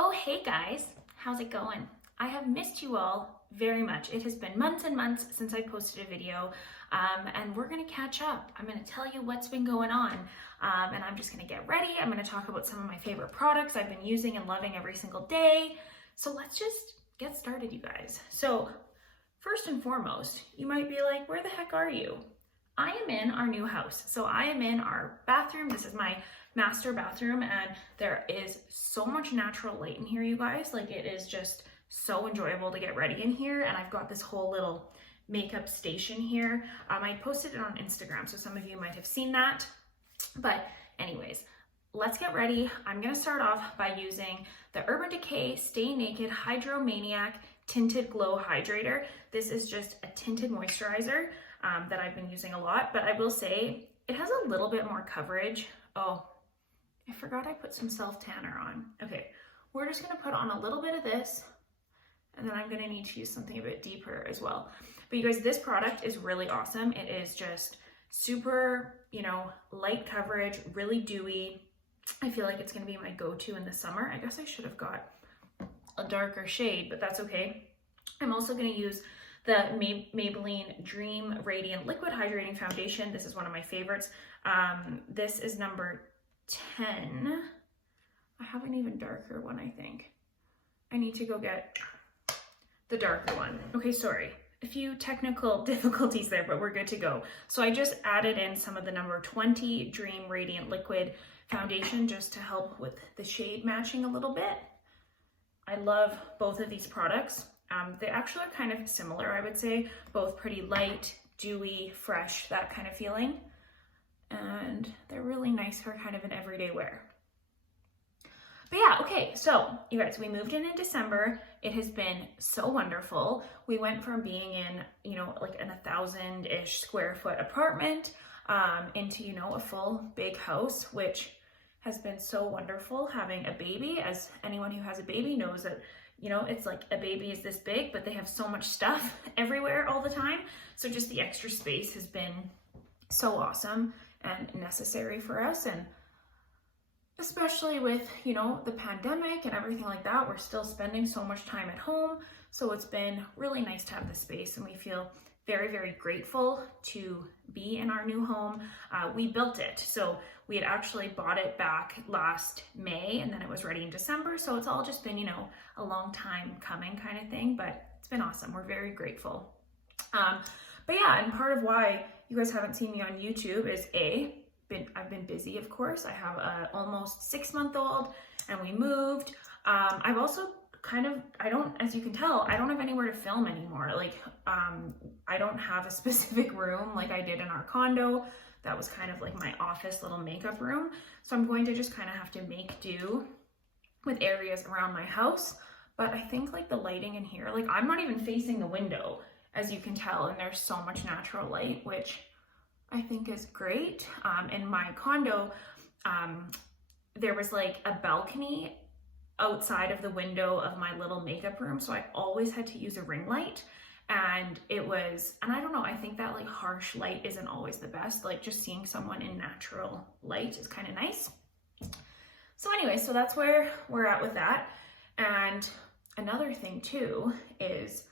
Oh, hey guys, how's it going? I have missed you all very much. It has been months and months since I posted a video, and we're gonna catch up. I'm gonna tell you what's been going on, and I'm just gonna get ready. I'm gonna talk about some of my favorite products I've been using and loving every single day. So let's just get started, you guys. So first and foremost, you might be like, where the heck are you? I am in our new house. So I am in our bathroom. This is my master bathroom, and there is so much natural light in here, you guys. Like, it is just so enjoyable to get ready in here. And I've got this whole little makeup station here. I posted it on Instagram, so some of you might have seen that. But anyways, let's get ready. I'm gonna start off by using the Urban Decay Stay Naked Hydromaniac Tinted Glow Hydrator. This is just a tinted moisturizer that I've been using a lot, but I will say it has a little bit more coverage. Oh, I forgot I put some self-tanner on. Okay, we're just gonna put on a little bit of this, and then I'm gonna need to use something a bit deeper as well. But you guys, this product is really awesome. It is just super, light coverage, really dewy. I feel like it's gonna be my go-to in the summer. I guess I should have got a darker shade, but that's okay. I'm also gonna use the Maybelline Dream Radiant Liquid Hydrating Foundation. This is one of my favorites. This is number 10. I have an even darker one, I think. I need to go get the darker one. Okay, sorry. A few technical difficulties there, but we're good to go. So I just added in some of the number 20 Dream Radiant Liquid Foundation just to help with the shade matching a little bit. I love both of these products. They actually are kind of similar, I would say. Both pretty light, dewy, fresh, that kind of feeling. And they're really nice for kind of an everyday wear. But yeah, okay, so you guys, we moved in December. It has been so wonderful. We went from being in, like in 1,000-ish square foot apartment into, a full big house, which has been so wonderful having a baby. As anyone who has a baby knows that, it's like a baby is this big, but they have so much stuff everywhere all the time. So just the extra space has been so awesome and necessary for us. And especially with, the pandemic and everything like that, we're still spending so much time at home. So it's been really nice to have the space, and we feel very, very grateful to be in our new home. We built it. So we had actually bought it back last May, and then it was ready in December. So it's all just been, a long time coming kind of thing, but it's been awesome. We're very grateful. But yeah, and part of why you guys haven't seen me on YouTube is I've been busy, of course. I have a almost 6-month-old, and we moved. I've also as you can tell, I don't have anywhere to film anymore. Like, I don't have a specific room like I did in our condo. That was kind of like my office little makeup room. So I'm going to just kind of have to make do with areas around my house. But I think like the lighting in here, like I'm not even facing the window, as you can tell, and there's so much natural light, which I think is great. In my condo, there was like a balcony outside of the window of my little makeup room. So I always had to use a ring light, and I don't know, I think that like harsh light isn't always the best. Like just seeing someone in natural light is kind of nice. So anyway, so that's where we're at with that. And another thing too is,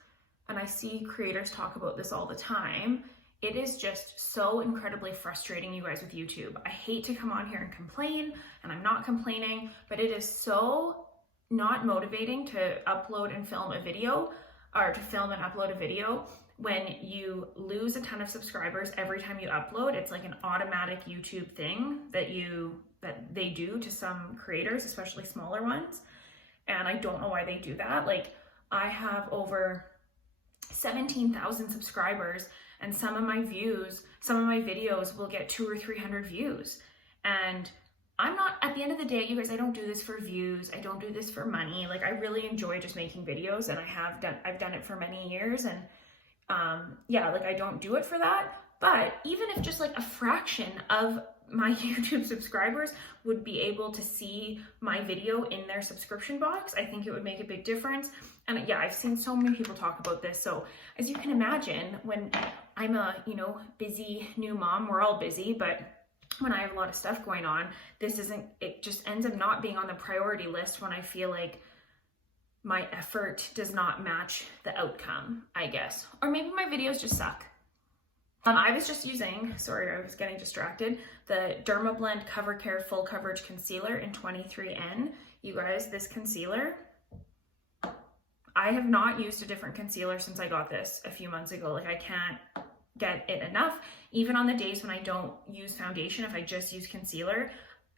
and I see creators talk about this all the time, it is just so incredibly frustrating, you guys, with YouTube. I hate to come on here and complain, and I'm not complaining, but it is so not motivating to upload and film a video, or to film and upload a video when you lose a ton of subscribers every time you upload. It's like an automatic YouTube thing that they do to some creators, especially smaller ones. And I don't know why they do that. Like, I have over 17,000 subscribers, and some of my videos will get 200 or 300 views. And I'm not, at the end of the day, you guys, I don't do this for views. I don't do this for money. Like, I really enjoy just making videos, and I've done it for many years. And yeah, like I don't do it for that. But even if just like a fraction of my YouTube subscribers would be able to see my video in their subscription box, I think it would make a big difference. And yeah, I've seen so many people talk about this. So as you can imagine, when I'm a, busy new mom, we're all busy, but when I have a lot of stuff going on, it just ends up not being on the priority list when I feel like my effort does not match the outcome, I guess. Or maybe my videos just suck. I was just using, sorry, I was getting distracted, the Dermablend Cover Care Full Coverage Concealer in 23N. You guys, this concealer, I have not used a different concealer since I got this a few months ago. Like, I can't get it enough. Even on the days when I don't use foundation, if I just use concealer,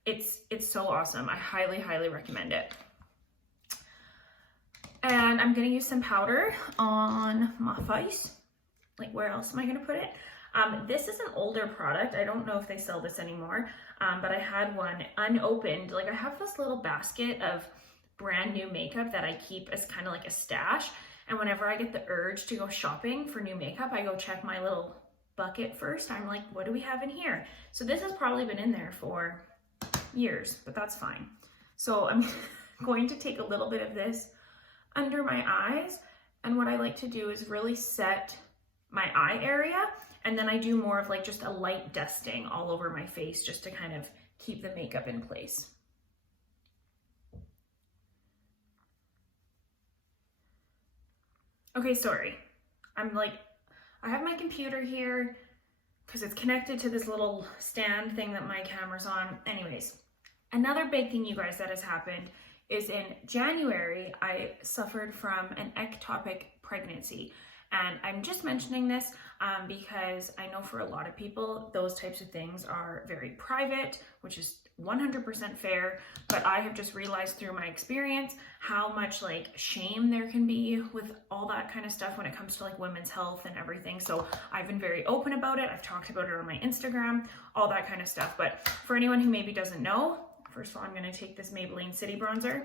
it's so awesome. I highly, highly recommend it. And I'm gonna use some powder on my face. Like, where else am I gonna put it? This is an older product. I don't know if they sell this anymore, but I had one unopened. Like, I have this little basket of brand new makeup that I keep as kind of like a stash. And whenever I get the urge to go shopping for new makeup, I go check my little bucket first. I'm like, what do we have in here? So this has probably been in there for years, but that's fine. So I'm going to take a little bit of this under my eyes. And what I like to do is really set my eye area. And then I do more of like just a light dusting all over my face just to kind of keep the makeup in place. Okay, sorry. I have my computer here because it's connected to this little stand thing that my camera's on. Anyways, another big thing, you guys, that has happened is in January, I suffered from an ectopic pregnancy. And I'm just mentioning this because I know for a lot of people, those types of things are very private, which is 100% fair. But I have just realized through my experience how much like shame there can be with all that kind of stuff when it comes to like women's health and everything. So I've been very open about it. I've talked about it on my Instagram, all that kind of stuff. But for anyone who maybe doesn't know, first of all, I'm going to take this Maybelline City Bronzer.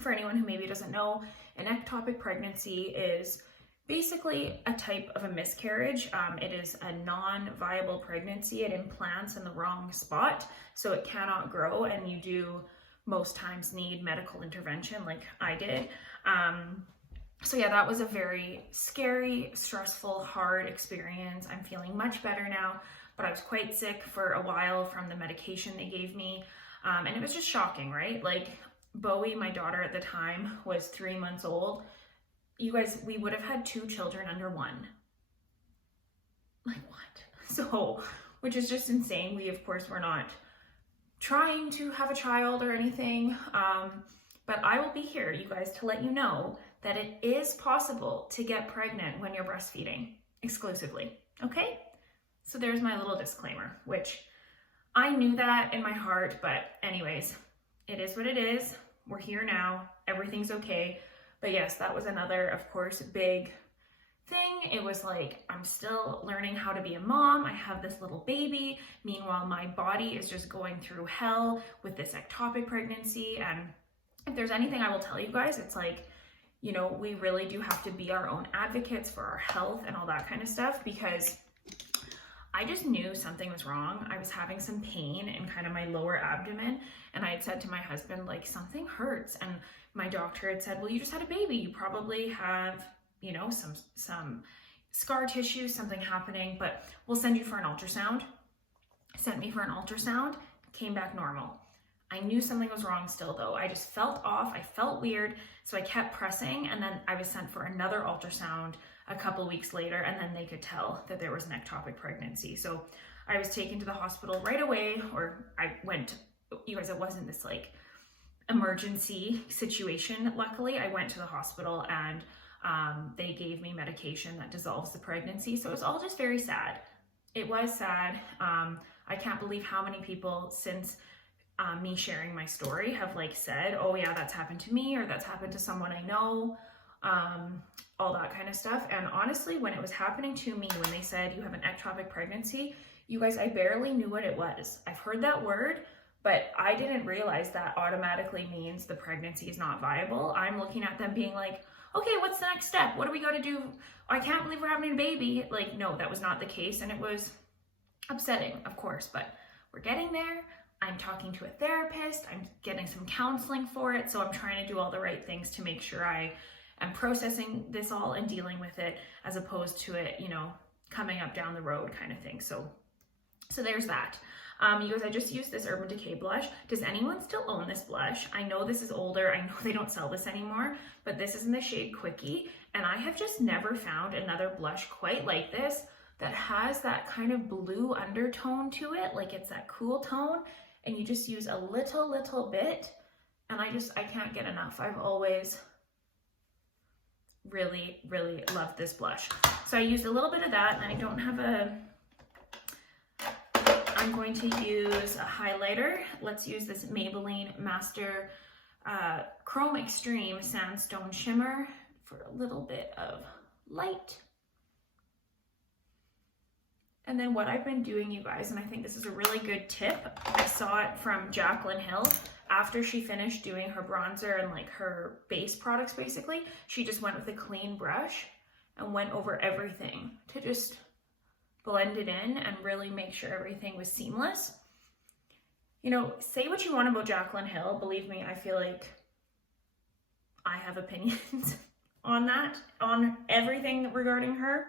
For anyone who maybe doesn't know, an ectopic pregnancy is basically a type of a miscarriage. It is a non-viable pregnancy. It implants in the wrong spot, so it cannot grow, and you do most times need medical intervention like I did. So yeah, that was a very scary, stressful, hard experience. I'm feeling much better now, but I was quite sick for a while from the medication they gave me. And it was just shocking, right? Like, Bowie, my daughter at the time, was 3 months old. You guys, we would have had 2 children under 1. Like, what? So, which is just insane. We, of course, were not trying to have a child or anything. But I will be here, you guys, to let you know that it is possible to get pregnant when you're breastfeeding exclusively. Okay? So there's my little disclaimer, which I knew that in my heart, but anyways, it is what it is. We're here now. Everything's okay. But yes, that was another, of course, big thing. It was like, I'm still learning how to be a mom. I have this little baby. Meanwhile, my body is just going through hell with this ectopic pregnancy. And if there's anything I will tell you guys, it's like, you know, we really do have to be our own advocates for our health and all that kind of stuff, because I just knew something was wrong. I was having some pain in kind of my lower abdomen, and I had said to my husband, like, something hurts. And my doctor had said, well, you just had a baby. You probably have, you know, some scar tissue, something happening, but we'll send you for an ultrasound. Sent me for an ultrasound, came back normal. I knew something was wrong still though. I just felt off, I felt weird, so I kept pressing, and then I was sent for another ultrasound a couple weeks later, and then they could tell that there was an ectopic pregnancy. So I was taken to the hospital right away, or I went, you guys, it wasn't this like emergency situation. Luckily, I went to the hospital, and they gave me medication that dissolves the pregnancy. So it was all just very sad. It was sad. I can't believe how many people since me sharing my story have like said, oh yeah, that's happened to me, or that's happened to someone I know, all that kind of stuff. And honestly, when it was happening to me, when they said you have an ectopic pregnancy, you guys, I barely knew what it was. I've heard that word, but I didn't realize that automatically means the pregnancy is not viable. I'm looking at them being like, okay, what's the next step? What do we got to do? I can't believe we're having a baby. Like, no, that was not the case. And it was upsetting, of course, but we're getting there. I'm talking to a therapist. I'm getting some counseling for it. So I'm trying to do all the right things to make sure I am processing this all and dealing with it, as opposed to it, you know, coming up down the road kind of thing. So there's that. You guys, I just used this Urban Decay blush. Does anyone still own this blush? I know this is older. I know they don't sell this anymore, but this is in the shade Quickie. And I have just never found another blush quite like this that has that kind of blue undertone to it. Like it's that cool tone. And you just use a little bit. And I can't get enough. I've always really loved this blush. So I used a little bit of that, and I don't have I'm going to use a highlighter. Let's use this Maybelline Master Chrome Extreme Sandstone Shimmer for a little bit of light. And then what I've been doing, you guys, and I think this is a really good tip, I saw it from Jaclyn Hill. After she finished doing her bronzer and like her base products, basically, she just went with a clean brush and went over everything to just blend it in and really make sure everything was seamless. You know, say what you want about Jaclyn Hill. Believe me, I feel like I have opinions on that, on everything regarding her.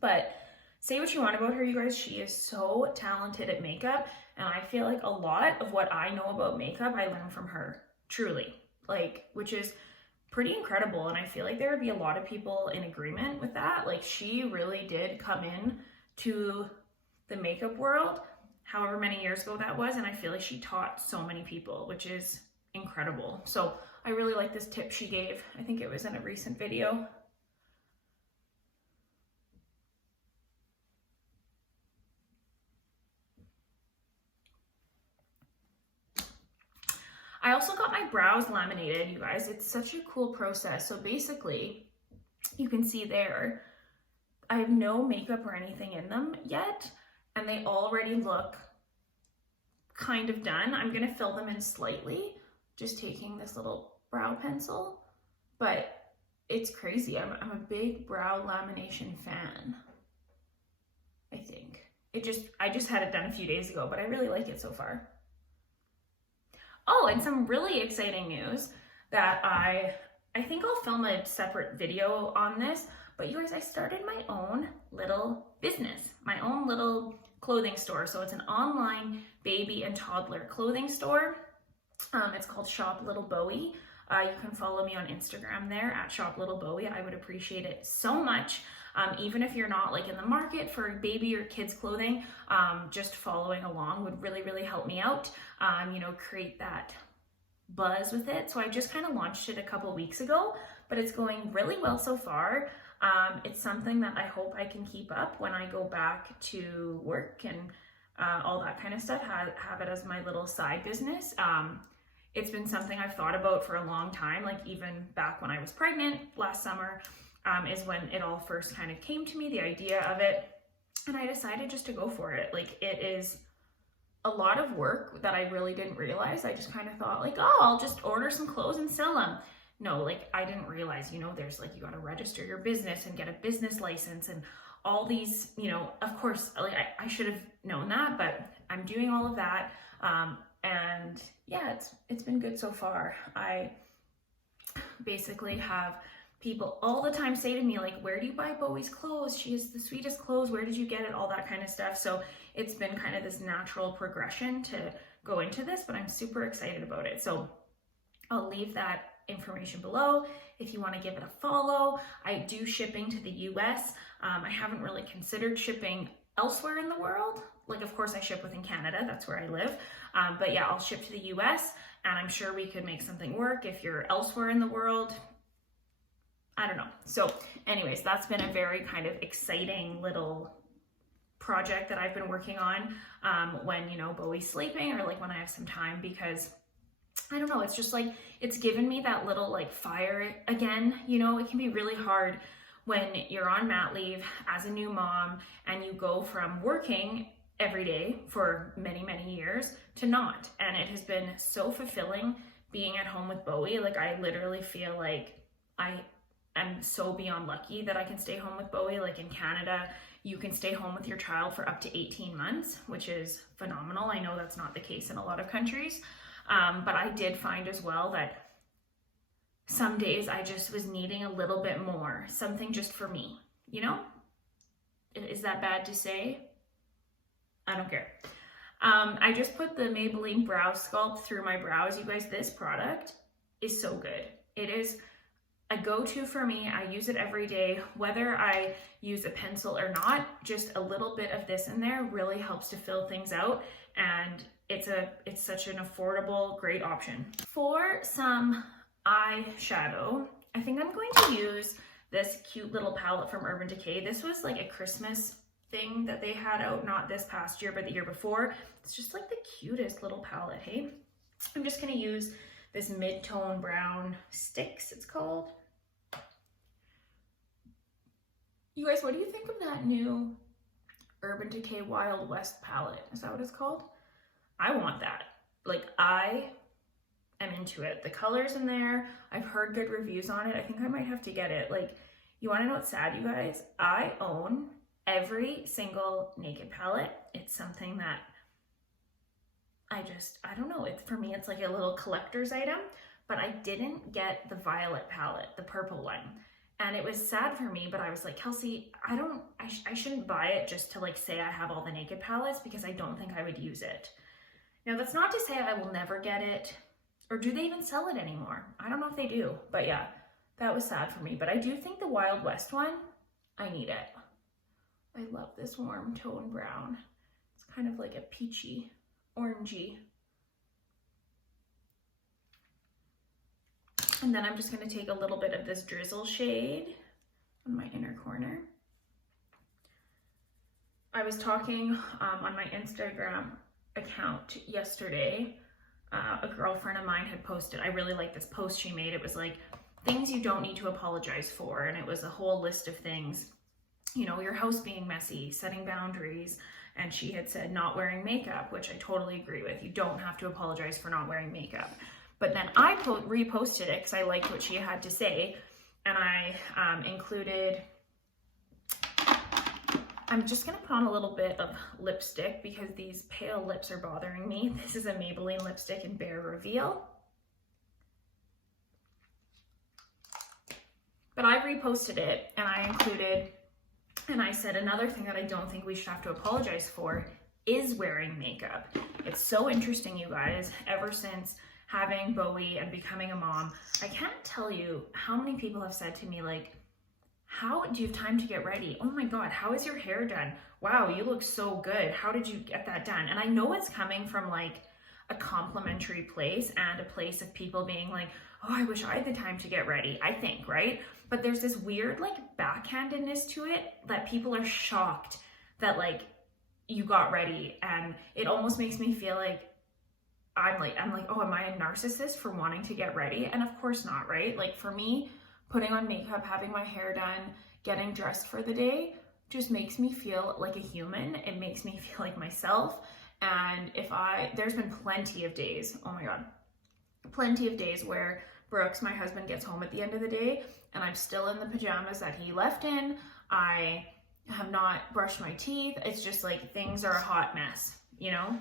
But say what you want about her, you guys, she is so talented at makeup. And I feel like a lot of what I know about makeup, I learned from her, truly, like, which is pretty incredible. And I feel like there would be a lot of people in agreement with that. Like, she really did come in to the makeup world, however many years ago that was. And I feel like she taught so many people, which is incredible. So I really like this tip she gave. I think it was in a recent video. I also got my brows laminated, you guys. It's such a cool process. So basically, you can see there, I have no makeup or anything in them yet, and they already look kind of done. I'm gonna fill them in slightly, just taking this little brow pencil, but it's crazy. I'm a big brow lamination fan, I think. I just had it done a few days ago, but I really like it so far. Oh, and some really exciting news that I think I'll film a separate video on this, but you guys, I started my own little business, my own little clothing store. So it's an online baby and toddler clothing store. It's called Shop Little Bowie. You can follow me on Instagram there at Shop Little Bowie. I would appreciate it so much. Even if you're not like in the market for baby or kids clothing, just following along would really help me out, you know, create that buzz with it. So I just kind of launched it a couple weeks ago, but it's going really well so far. It's something that I hope I can keep up when I go back to work and all that kind of stuff, have it as my little side business. It's been something I've thought about for a long time, like even back when I was pregnant last summer, is when it all first kind of came to me, the idea of it, and I decided just to go for it. Like, it is a lot of work that I really didn't realize. I just kind of thought like, oh, I'll just order some clothes and sell them. No, like, I didn't realize, you know, there's like, you got to register your business and get a business license and all these, you know, of course, like I should have known that, but I'm doing all of that. And yeah, it's been good so far. I basically have people all the time say to me, like, where do you buy Bowie's clothes? She has the sweetest clothes. Where did you get it? All that kind of stuff. So it's been kind of this natural progression to go into this, but I'm super excited about it. So I'll leave that information below if you want to give it a follow. I do shipping to the US. I haven't really considered shipping elsewhere in the world. Like, of course I ship within Canada, that's where I live. But yeah, I'll ship to the US, and I'm sure we could make something work if you're elsewhere in the world. I don't know. So anyways, that's been a very kind of exciting little project that I've been working on when, you know, Bowie's sleeping, or like when I have some time, because I don't know, it's just like, it's given me that little like fire again. You know, it can be really hard when you're on mat leave as a new mom and you go from working every day for many years to not. And it has been so fulfilling being at home with Bowie. Like, I literally feel like I'm so beyond lucky that I can stay home with Bowie. Like, in Canada, you can stay home with your child for up to 18 months, which is phenomenal. I know that's not the case in a lot of countries. But I did find as well that some days I just was needing a little bit more, something just for me, you know? Is that bad to say? I don't care. I just put the Maybelline Brow Sculpt through my brows. You guys, this product is so good. It is a go-to for me. I use it every day, whether I use a pencil or not. Just a little bit of this in there really helps to fill things out, and it's such an affordable, great option. For some eyeshadow, I think I'm going to use this cute little palette from Urban Decay. This was like a Christmas thing that they had out, not this past year, but the year before. It's just like the cutest little palette, hey? I'm just gonna use this mid-tone brown sticks, it's called. You guys, what do you think of that new Urban Decay Wild West palette? Is that what it's called? I want that. Like, I am into it. The colors in there, I've heard good reviews on it. I think I might have to get it. Like, you wanna know what's sad, you guys? I own every single Naked palette. It's something that I don't know, for me, it's like a little collector's item, but I didn't get the Violet palette, the purple one. And it was sad for me, but I was like, Kelsey, I shouldn't buy it just to like say I have all the Naked palettes, because I don't think I would use it. Now, that's not to say I will never get it, or do they even sell it anymore? I don't know if they do, but yeah, that was sad for me. But I do think the Wild West one, I need it. I love this warm tone brown. It's kind of like a peachy, orangey. And then I'm just gonna take a little bit of this Drizzle shade on my inner corner. I was talking on my Instagram account yesterday. A girlfriend of mine had posted, I really like this post she made. It was like, things you don't need to apologize for. And it was a whole list of things. You know, your house being messy, setting boundaries, and she had said not wearing makeup, which I totally agree with. You don't have to apologize for not wearing makeup. But then I reposted it because I liked what she had to say, and I included, I'm just gonna put on a little bit of lipstick because these pale lips are bothering me. This is a Maybelline lipstick in Bare Reveal. But I reposted it and I included, and I said another thing that I don't think we should have to apologize for is wearing makeup. It's so interesting, you guys, ever since having Bowie and becoming a mom, I can't tell you how many people have said to me, like, how do you have time to get ready? Oh my God, how is your hair done? Wow, you look so good. How did you get that done? And I know it's coming from like a complimentary place and a place of people being like, oh, I wish I had the time to get ready, I think, right? But there's this weird like backhandedness to it that people are shocked that like you got ready, and it almost makes me feel like I'm like, oh, am I a narcissist for wanting to get ready? And of course not, right? Like for me, putting on makeup, having my hair done, getting dressed for the day just makes me feel like a human. It makes me feel like myself. And there's been plenty of days, oh my God, plenty of days where Brooks, my husband, gets home at the end of the day and I'm still in the pajamas that he left in. I have not brushed my teeth. It's just like things are a hot mess, you know?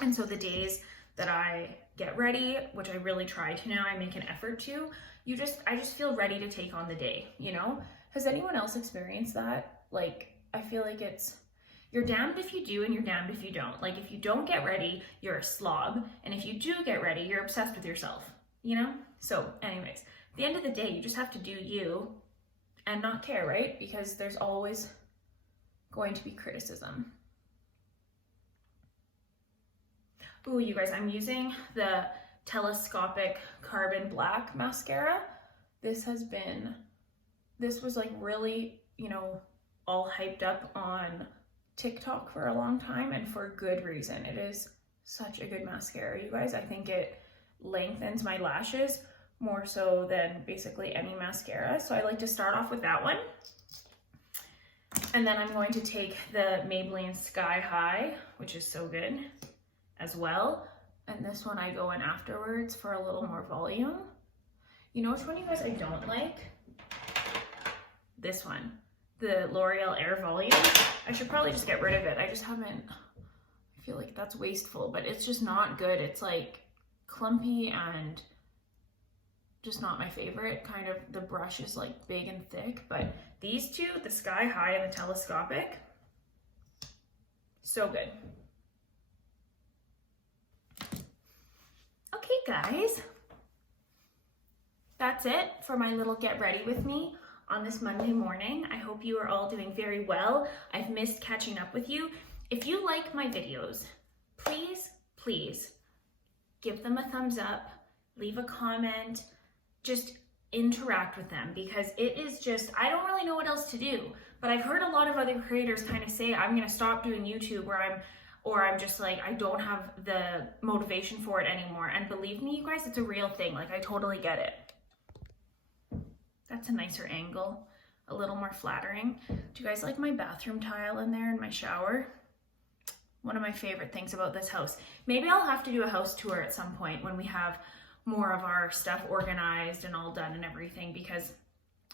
And so the days that I get ready, which I really try to now, I make an effort to, I just feel ready to take on the day, you know? Has anyone else experienced that? Like, I feel like you're damned if you do and you're damned if you don't. Like, if you don't get ready, you're a slob. And if you do get ready, you're obsessed with yourself, you know? So anyways, at the end of the day, you just have to do you and not care, right? Because there's always going to be criticism. Ooh, you guys, I'm using the Telescopic Carbon Black mascara. This was like really, you know, all hyped up on TikTok for a long time, and for good reason. It is such a good mascara, you guys. I think it lengthens my lashes more so than basically any mascara. So I like to start off with that one. And then I'm going to take the Maybelline Sky High, which is so good as well. And this one I go in afterwards for a little more volume. You know which one, you guys, I don't like? This one, the L'Oreal Air Volume. I should probably just get rid of it. I feel like that's wasteful, but it's just not good. It's like clumpy and just not my favorite. Kind of, the brush is like big and thick, but these two, the Sky High and the Telescopic, so good. guys, that's it for my little get ready with me on this Monday morning. I hope you are all doing very well. I've missed catching up with you. If you like my videos, please give them a thumbs up, leave a comment, just interact with them, because it is just, I don't really know what else to do. But I've heard a lot of other creators kind of say, I'm gonna stop doing YouTube, or I'm just like, I don't have the motivation for it anymore. And believe me, you guys, it's a real thing. Like, I totally get it. That's a nicer angle, a little more flattering. Do you guys like my bathroom tile in there in my shower? One of my favorite things about this house. Maybe I'll have to do a house tour at some point when we have more of our stuff organized and all done and everything, because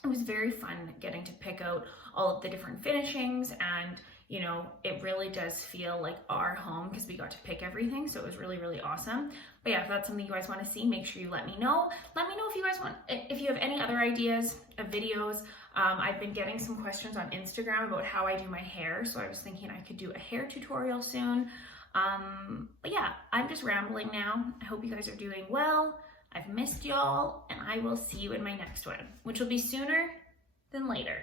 it was very fun getting to pick out all of the different finishings, and you know, it really does feel like our home because we got to pick everything, so it was really, really awesome. But yeah, if that's something you guys want to see, make sure you let me know. Let me know if you guys want, if you have any other ideas of videos. I've been getting some questions on Instagram about how I do my hair, so I was thinking I could do a hair tutorial soon. But yeah, I'm just rambling now. I hope you guys are doing well. I've missed y'all, and I will see you in my next one, which will be sooner than later.